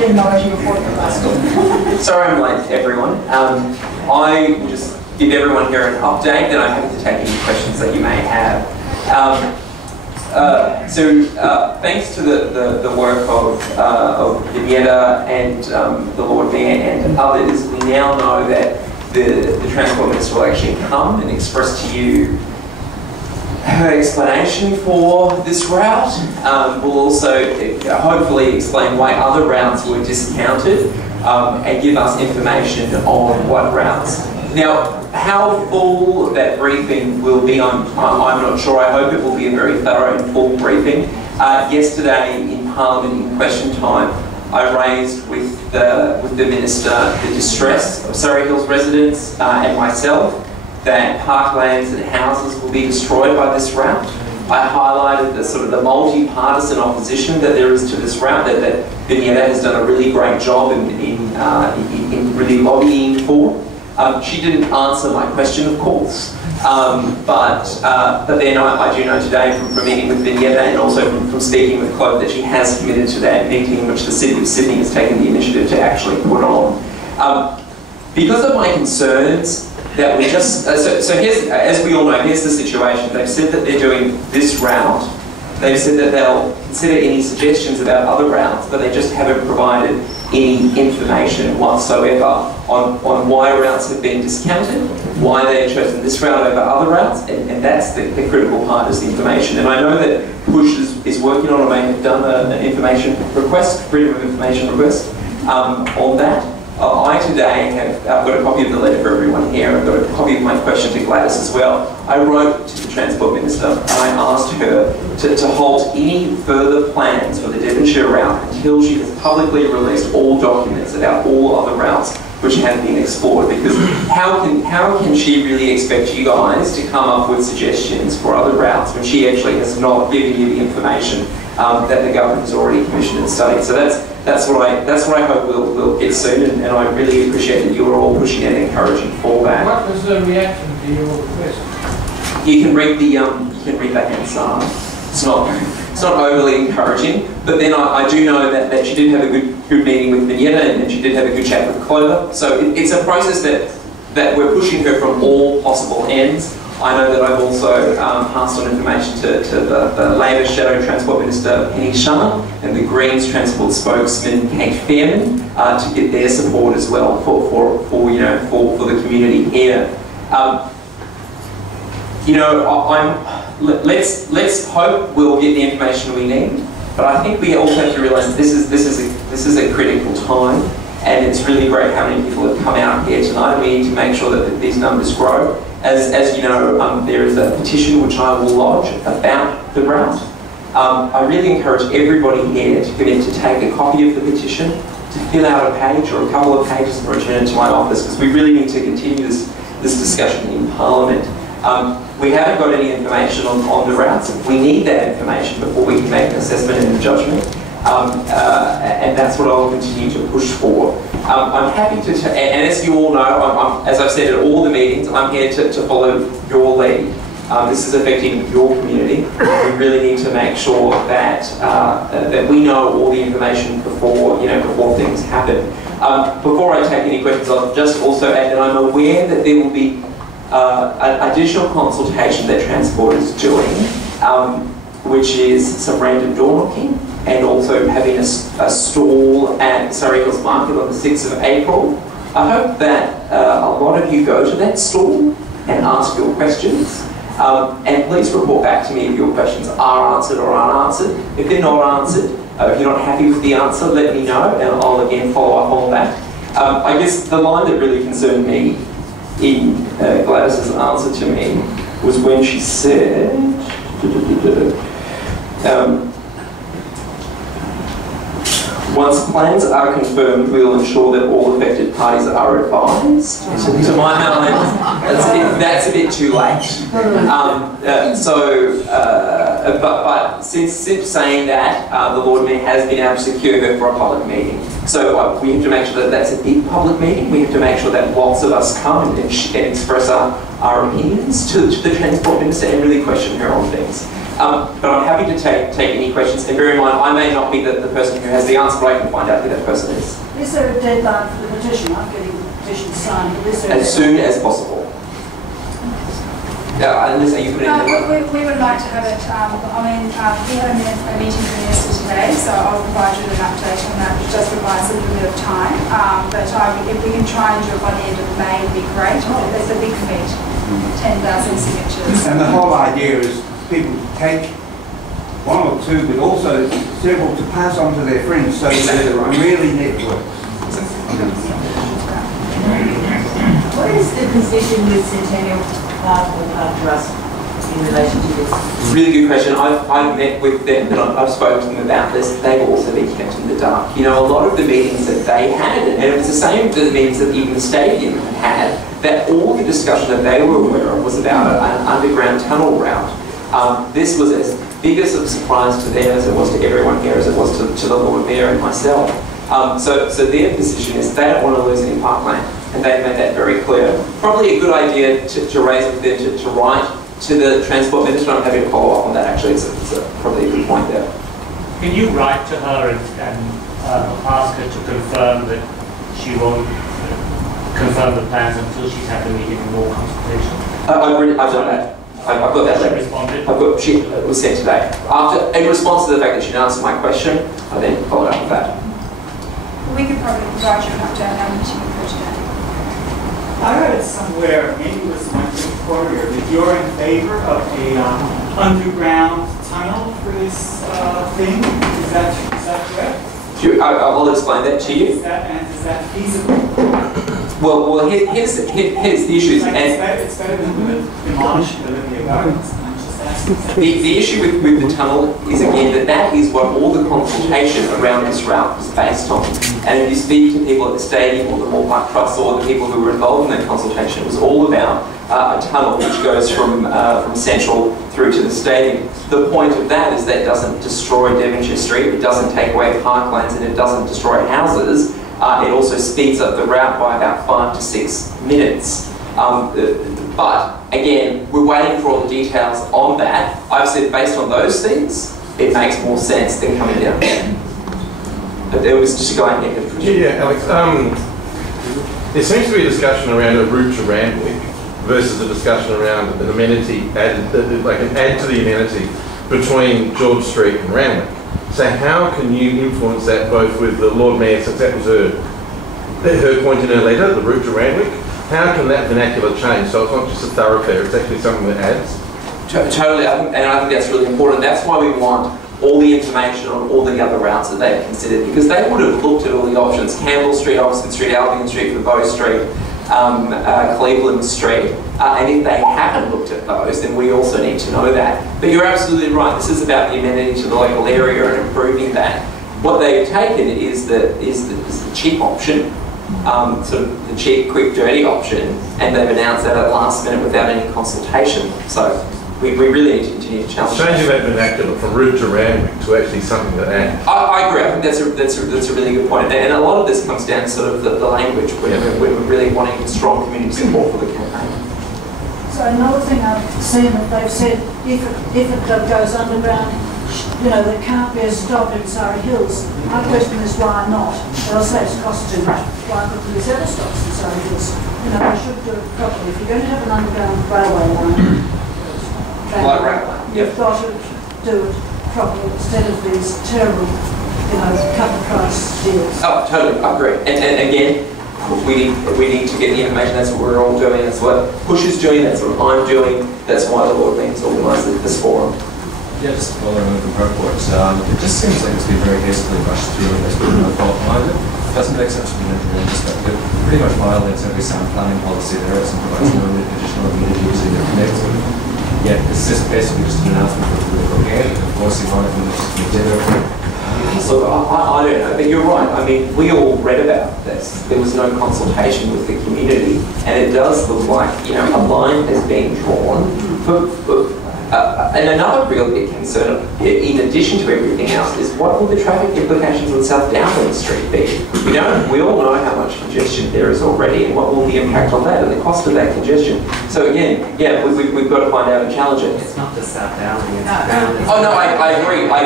didn't know that you were for the last. Sorry I'm late, everyone. I will just give everyone here an update, then I'm happy to take any questions that you may have. Thanks to the work of Vignetta and the Lord Mayor and others, we now know that the Transport Minister will actually come and express to you her explanation for this route. We'll also hopefully explain why other routes were discounted and give us information on what routes. Now, how full that briefing will be, I'm not sure. I hope it will be a very thorough and full briefing. Yesterday in Parliament in question time, I raised with the Minister the distress of Surry Hills residents and myself that parklands and houses will be destroyed by this route. I highlighted the sort of the multi-partisan opposition that there is to this route, that Vignetta has done a really great job in really lobbying for. She didn't answer my question, of course, but then I do know today from meeting with Vignetta and also from speaking with Chloe that she has committed to that meeting, which the City of Sydney has taken the initiative to actually put on. Because of my concerns that we just, so here's, as we all know, here's the situation. They've said that they're doing this route. They've said that they'll consider any suggestions about other routes, but they just haven't provided any information whatsoever on why routes have been discounted, why they have chosen this route over other routes, and that's the critical part, is the information. And I know that Push is working on, or may have done an information request, freedom of information request on that. I today have got a copy of the letter for everyone here. I've got a copy of my question to Gladys as well. I wrote to the Transport Minister and I asked her to halt any further plans for the Devonshire route until she has publicly released all documents about all other routes which have been explored, because how can she really expect you guys to come up with suggestions for other routes when she actually has not given you the information that the government has already commissioned and studied? So that's what I hope we'll get soon, and I really appreciate that you are all pushing and encouraging for that. What was the reaction to your request? You can read the Hansard. It's not overly encouraging, but then I do know that she did have a good meeting with Vignetta, and she did have a good chat with Clover. So it's a process that we're pushing her from all possible ends. I know that I've also passed on information to the Labor Shadow Transport Minister Penny Shah and the Greens Transport spokesman Kate Fairman to get their support as well for the community here. Let's hope we'll get the information we need, but I think we also have to realise that this is a critical time, and it's really great how many people have come out here tonight. We need to make sure that these numbers grow. As you know, there is a petition which I will lodge about the route. I really encourage everybody here to commit to take a copy of the petition, to fill out a page or a couple of pages and return it to my office, because we really need to continue this discussion in Parliament. We haven't got any information on the routes. We need that information before we can make an assessment and a judgment. And that's what I'll continue to push for. I'm happy to, and as you all know, as I've said at all the meetings, I'm here to follow your lead. This is affecting your community. We really need to make sure that that we know all the information before things happen. Before I take any questions, I'll just also add that I'm aware that there will be additional consultation that Transport is doing, which is some random door knocking, and also having a stall at Surry Hills Market on the 6th of April. I hope that a lot of you go to that stall and ask your questions. And please report back to me if your questions are answered or unanswered. If they're not answered, if you're not happy with the answer, let me know, and I'll again follow up on that. I guess the line that really concerned me in Gladys's answer to me was when she said, once plans are confirmed, we will ensure that all affected parties are advised. To my knowledge, that's a bit too late. But since saying that, the Lord Mayor has been able to secure her for a public meeting. So we have to make sure that that's a big public meeting. We have to make sure that lots of us come and express our opinions to the Transport Minister and really question her on things. But I'm happy to take any questions. And bear in mind, I may not be the person who has the answer, but I can find out who that person is. Is there a deadline for the petition? I'm getting the petition signed. But is there As soon as possible. Liz, are you putting we would like to have it, we had a meeting with the minister today, so I'll provide you with an update on that, which does require a little bit of time. But if we can try and do it by the end of May, would be great. It's a big feat, 10,000 signatures. And the whole idea is people take one or two, but also several to pass on to their friends, so that it really networks. What is the position with Centennial Park or Park Trust in relation to this? Really good question. I've met with them and I've spoken to them about this. They've also been kept in the dark. You know, a lot of the meetings that they had, and it was the same with the meetings that even the stadium had, that all the discussion that they were aware of was about an underground tunnel route. This was as big a surprise to them as it was to everyone here, as it was to the Lord Mayor and myself. So their position is they don't want to lose any parkland, and they've made that very clear. Probably a good idea to raise with them to write to the Transport Minister. I'm happy to follow up on that actually. It's probably a good point there. Can you write to her and ask her to confirm that she won't confirm the plans until she's had the meeting and more consultation? I've done that. I've got that letter. It was sent today. In response to the fact that she didn't answer my question, I then followed up with that. We could probably provide you an update on our meeting with her today. I read somewhere, maybe it was my courier, that you're in favor of a underground tunnel for this thing. Is that correct? I'll explain that to you. Is that feasible? Well, here's the issue. It's better than demolishing the Olympic Gardens. The issue with the tunnel is, again, that is what all the consultation around this route was based on. And if you speak to people at the stadium or the Moore Park Trust or the people who were involved in that consultation, it was all about a tunnel which goes from Central through to the stadium. The point of that is that it doesn't destroy Devonshire Street, it doesn't take away parklands, and it doesn't destroy houses. It also speeds up the route by about 5 to 6 minutes. But again, we're waiting for all the details on that. I've said based on those things, it makes more sense than coming down there. But there was just going ahead. Yeah, Alex. There seems to be a discussion around a route to Randwick versus a discussion around an amenity, like an add to the amenity between George Street and Randwick. So how can you influence that both with the Lord Mayor, since that was her point in her letter, the route to Randwick? How can that vernacular change so it's not just a thoroughfare, it's actually something that adds? Totally, I think that's really important. That's why we want all the information on all the other routes that they've considered, because they would have looked at all the options: Campbell Street, Oxford Street, Albion Street, Bow Street, Cleveland Street, and if they haven't looked at those, then we also need to know that. But you're absolutely right, this is about the amenity to the local area and improving that. What they've taken is the cheap option, sort of the cheap, quick, dirty option, and they've announced that at the last minute without any consultation. So we really need to continue to challenge changing that vernacular from route to Randwick to actually something that adds. I agree. I think that's a really good point. And a lot of this comes down to sort of the language where we're really wanting strong community support for the campaign. So another thing I've seen that they've said, if it goes underground, you know, there can't be a stop in Surry.Hills. My question is why not? They'll say it's cost too much. Why couldn't these other stops in Surry.Hills? You know, they should do it properly. If you're going to have an underground railway line, you've got to do it properly instead of these terrible, you know, cut-and-price deals. Oh, totally, I agree. And again, we need to get the information. That's what we're all doing. That's what Push is doing. That's what I'm doing. That's why the Lord Mayor's organised this forum. Yeah, just following on from her report, it just seems like it's been very hastily rushed through and there's been no thought behind it. It doesn't make sense from an engineering perspective. It pretty much violates every sound planning policy there and provides no additional amenities in your connects. Yet it's just basically just an announcement for political gain, enforcing on it and it's just dinner. So I don't know, but you're right. I mean, we all read about this. There was no consultation with the community, and it does look like, you know, a line has been drawn for And another real big concern, in addition to everything else, is what will the traffic implications on South Dowling Street be? We all know how much congestion there is already, and what will the impact on that and the cost of that congestion. So again, yeah, we've got to find out and challenge it. It's not just South Dowling, it's Oh no, I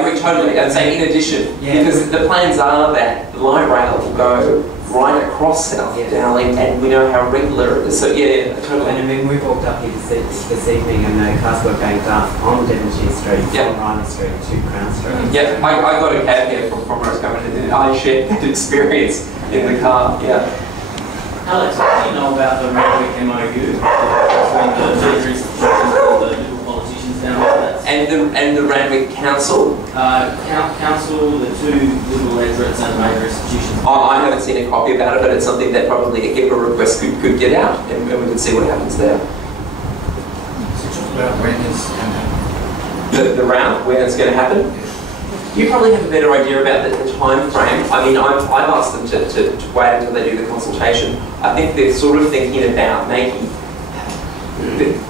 agree totally. I'm saying in addition, because the plans are that the light rail will go right across South Dowling, and we know how regular it is. So yeah, totally. And I mean, we walked up here this evening, and the cars were going down on Devonshire Street, from Riley Street to Crown Street. Yeah, I got a cab here from where I was coming, and I shared that experience in the car. Yeah. Alex, what do you know about the Randwick MOU between the major institutions and the Liberal politicians down there? And the Randwick Council? Council, the two Liberal electorates and major institutions. I haven't seen a copy about it, but it's something that probably a HIPAA request could get out, and we can see what happens there. So talk about when it's going to happen. The round, when it's going to happen? You probably have a better idea about the time frame. I mean, I've asked them to wait until they do the consultation. I think they're sort of thinking about making...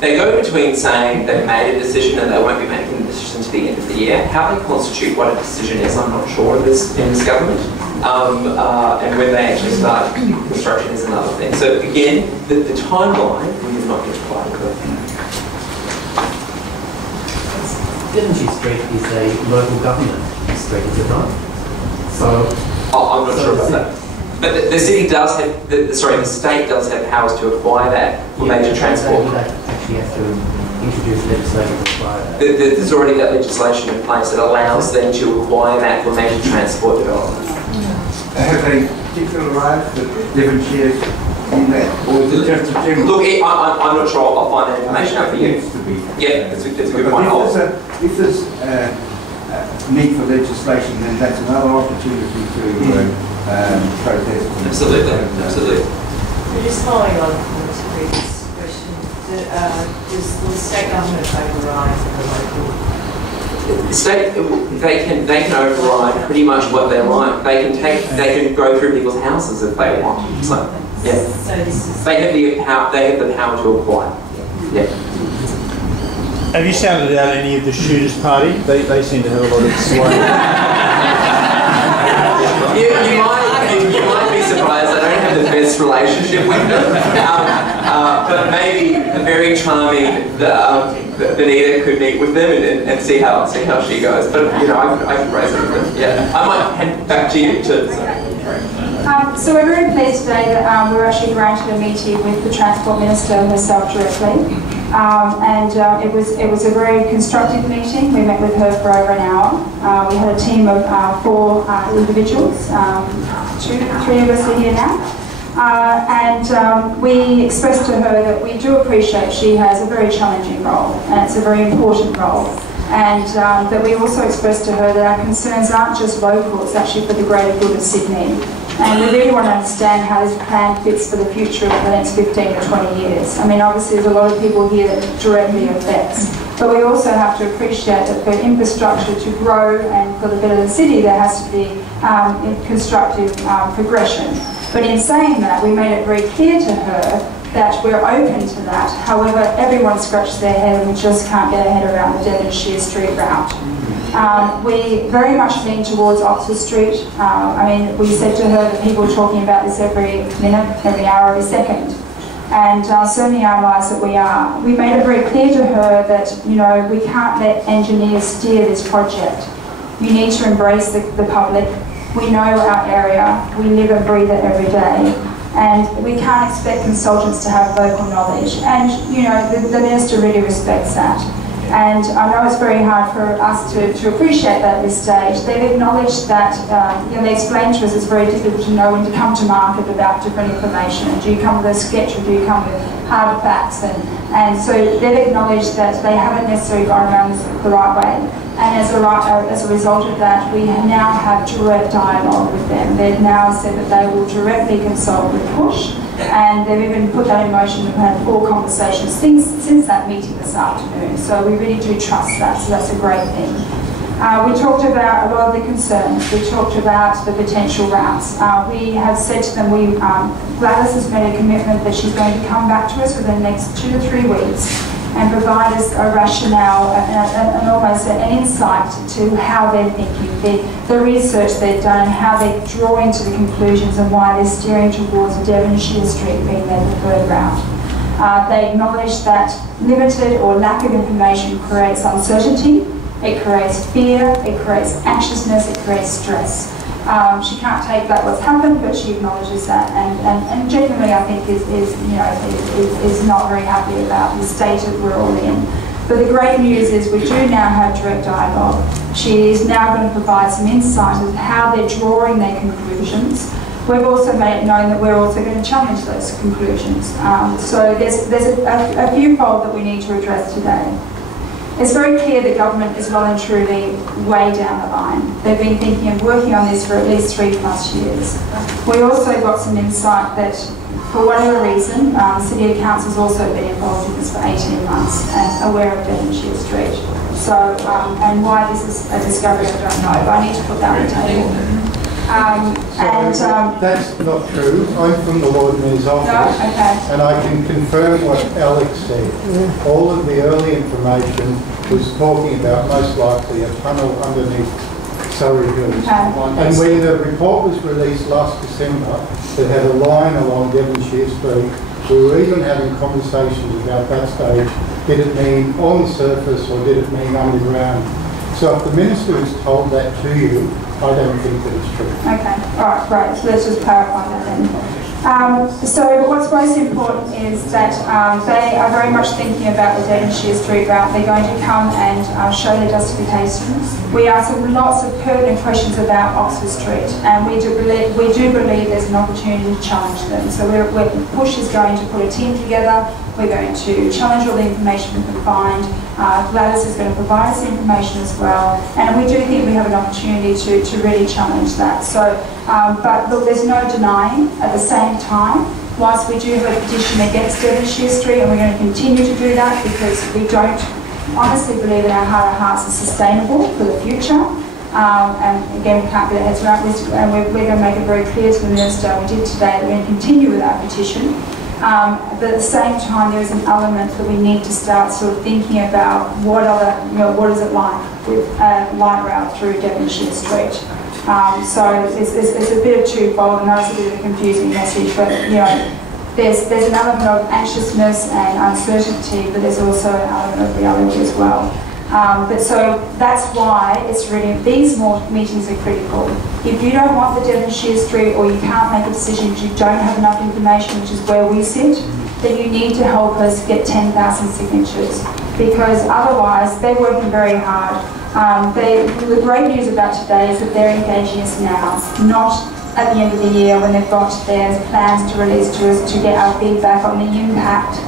They go between saying they've made a decision and they won't be making a decision to the end of the year. How they constitute what a decision is, I'm not sure in this government. And when they actually start construction is another thing. So again, the timeline we have not yet provided for. Devonshire Street is a local government street, is it not? So... I'm not sure about that. But the city does have, the state does have powers to acquire that for major transport. They actually have to introduce legislation to acquire that. There's already that legislation in place that allows them to acquire that for major transport development. Have they particularised the Devonshire's in that, or is it just a general? Look, I'm not sure. I'll find that information out for you. Yeah, it's a good point. If there's need for legislation, then that's another opportunity to protest. Absolutely. Just following on from the previous question, does the state government override the local? The state, they can override pretty much what they like. They can go through people's houses if they want. So yeah, so this is they have the power to acquire. Yeah. Have you sounded out any of the shooters' party? They seem to have a lot of sway. You might be surprised. I don't have the best relationship with them, but maybe the very charming Benita could meet with them and see how she goes. But I can raise it with them. Yeah, I might hand back to you to. So we're very pleased today that we were actually granted a meeting with the Transport Minister herself directly. It was a very constructive meeting. We met with her for over an hour. We had a team of 4 individuals, 3 of us are here now. We expressed to her that we do appreciate she has a very challenging role, and it's a very important role. And that we also expressed to her that our concerns aren't just local, it's actually for the greater good of Sydney. And we really want to understand how this plan fits for the future of the next 15 to 20 years. I mean, obviously there's a lot of people here that it directly affects, but we also have to appreciate that for infrastructure to grow and for the better of the city, there has to be constructive progression. But in saying that, we made it very clear to her that we're open to that. However, everyone scratches their head and we just can't get our head around the Devonshire Street route. We very much lean towards Oxford Street. We said to her that people are talking about this every minute, every hour, every second. And certainly our lives that we are. We made it very clear to her that, we can't let engineers steer this project. We need to embrace the public. We know our area. We live and breathe it every day. And we can't expect consultants to have local knowledge. And, the Minister really respects that. And I know it's very hard for us to appreciate that at this stage. They've acknowledged that, they explained to us it's very difficult to know when to come to market about different information. And do you come with a sketch or do you come with hard facts? And so they've acknowledged that they haven't necessarily gone around this the right way. And as a result of that, we now have direct dialogue with them. They've now said that they will directly consult with Push, and they've even put that in motion. We've had 4 conversations since that meeting this afternoon. So we really do trust that, so that's a great thing. We talked about a lot of the concerns. We talked about the potential routes. We have said to them, Gladys has made a commitment that she's going to come back to us within the next 2 to 3 weeks and provide us a rationale and almost an insight to how they're thinking, the research they've done, and how they're drawing to the conclusions and why they're steering towards Devonshire Street being their preferred route. They acknowledge that limited or lack of information creates uncertainty, it creates fear, it creates anxiousness, it creates stress. She can't take back what's happened, but she acknowledges that, and genuinely, I think, is not very happy about the state that we're all in. But the great news is we do now have direct dialogue. She is now going to provide some insight as to how they're drawing their conclusions. We've also made it known that we're also going to challenge those conclusions. So there's a few fold that we need to address today. It's very clear the government is well and truly way down the line. They've been thinking of working on this for at least 3+ years. We also got some insight that, for whatever reason, the City Council's also been involved in this for 18 months and aware of Devonshire Street. So, and why this is a discovery, I don't know, but I need to put that on the table. That's not true. I'm from the Lord Mayor's office, no? Okay. And I can confirm what Alex said. All of the early information was talking about most likely a tunnel underneath Surry.Hills. Okay. And when the report was released last December that had a line along Devonshire Street, we were even having conversations about that stage. Did it mean on the surface or did it mean underground? So if the Minister has told that to you, I don't think that it's true. Okay, all right, great. So let's just clarify that then. So what's most important is that they are very much thinking about the Devonshire Street route. They're going to come and show their justifications. We asked them lots of pertinent questions about Oxford Street, and we do believe there's an opportunity to challenge them. So Push is going to put a team together. We're going to challenge all the information we can find. Gladys is going to provide us information as well, and we do think we have an opportunity to really challenge that. So, but look, there's no denying at the same time, whilst we do have a petition against Devonshire Street, and we're going to continue to do that because we don't honestly believe in our heart of hearts is sustainable for the future. And again, we can't get our heads around this, and we're going to make it very clear to the Minister, we did today, that we're going to continue with our petition. But at the same time, there is an element that we need to start sort of thinking about what is it like with a light route through Devonshire Street. So it's a bit of twofold, and that's a bit of a confusing message, but there's an element of anxiousness and uncertainty, but there's also an element of reality as well. But so that's why it's really, these meetings are critical. If you don't want the Devonshire Street, or you can't make a decision because you don't have enough information, which is where we sit, then you need to help us get 10,000 signatures, because otherwise they're working very hard. The great news about today is that they're engaging us now, not at the end of the year when they've got their plans to release to us to get our feedback on the impact.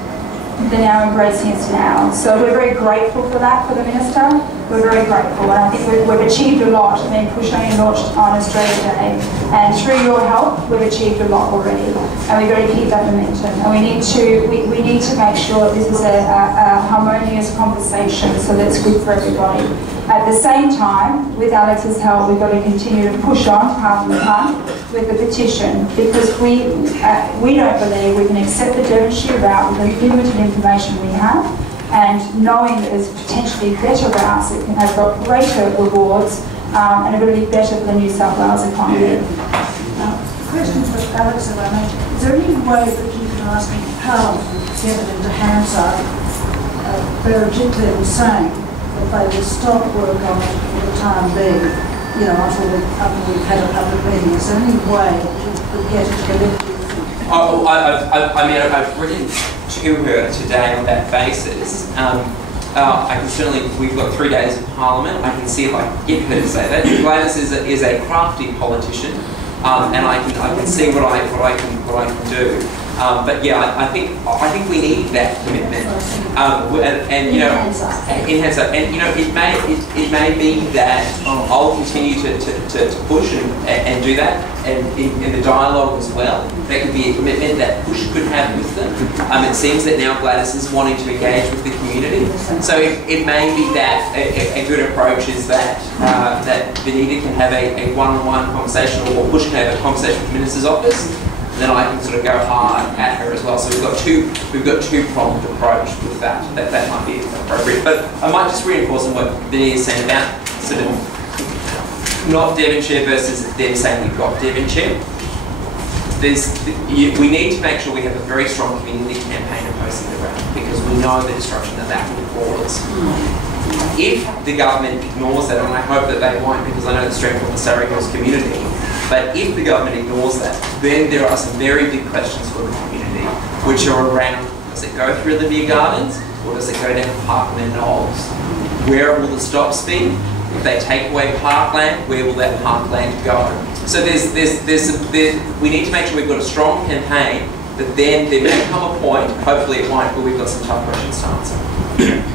They're now embracing us now. So we're very grateful for that, for the Minister. We're very grateful, and I think we've achieved a lot. I mean, Push only launched on Australia Day, and through your help, we've achieved a lot already. And we've got to keep that momentum. And we need to make sure that this is a harmonious conversation, so that's good for everybody. At the same time, with Alex's help, we've got to continue to push on half the time with the petition, because we don't believe we can accept the Devonshire route with the limited information we have, and knowing that there's potentially better routes that have got greater rewards and are going to be better for the New South Wales economy. Question for Alex, if I may. Is there any way that you can ask Parliament to get it into Hansard? They're particularly saying that they will stop work on it for the time being, until we've had a public meeting. Is there any way that you could get it to the left? I've written to her today on that basis. I can certainly, we've got 3 days of Parliament. I can see if I can get her to say that. Gladys is a crafty politician, and I can see what I can do. But yeah, I think we need that commitment, and it may be that I'll continue to push and do that, and in the dialogue as well. That could be a commitment that Push could have with them. It seems that now Gladys is wanting to engage with the community, so it may be that a good approach is that that Benita can have a one-on-one conversation, or Push can have a conversation with the Minister's office. then I can sort of go hard at her as well. So we've got two-pronged approach with that. That might be appropriate. But I might just reinforce on what Vinny is saying about sort of not Devonshire versus them saying we've got Devonshire. We need to make sure we have a very strong community campaign opposing the ground, because we know the destruction that will cause. If the government ignores that, and I hope that they won't, because I know the strength of the Surry.Hills community, but if the government ignores that, then there are some very big questions for the community, which are around, does it go through Olivia Gardens, or does it go down Parkland Knolls? Where will the stops be? If they take away parkland, where will that parkland go? So we need to make sure we've got a strong campaign, but then there may come a point, hopefully it won't, but we've got some tough questions to answer.